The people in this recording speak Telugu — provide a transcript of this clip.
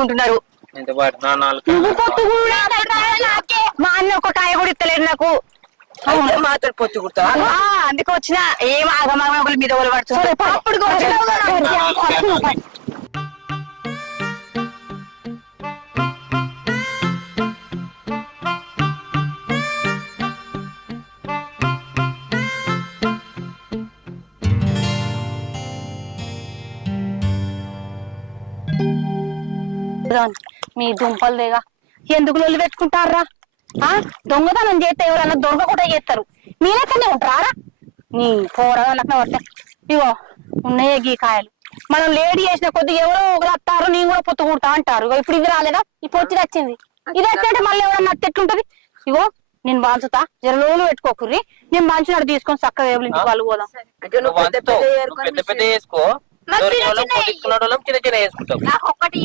పెట్టుకుంటున్నారు. మా అన్న ఒక కాయ కూడా ఇస్తలేడు నాకు. మాత్రం పొత్తు కుడతా అందుకు వచ్చిన ఏం ఆగమాగముల మీద పడుతుంది. మీ దుంపలు దేగా ఎందుకు లొల్లి పెట్టుకుంటారా? దొంగతనం చేస్తే ఎవరన్నా దొంగ కూడా చేస్తారు. మీరేకనే ఉంటారా? నీ పోరగాళ్ళకి పడతాయి. ఇగో ఉన్నాయే గీ కాయలు. మనం లేడీ చేసిన కొద్ది ఎవరో ఒకరు వస్తారు, నేను కూడా పొత్తు కుడతా అంటారు. ఇప్పుడు ఇది రాలేదా? ఈ పొచ్చి వచ్చింది. ఇది వచ్చినట్టే మళ్ళీ ఎవరన్నా ఎట్లుంటది? ఇగో నేను బాంచుతా, జర లోలు పెట్టుకోకుర్రి. నేను బాంచినాడు తీసుకొని చక్కగా ఇంటికి వాళ్ళు పోదాం. పెద్ద పెద్ద వేసుకో, చిన్న చిన్న వేసుకుంటాం. నాకు ఒక్కటి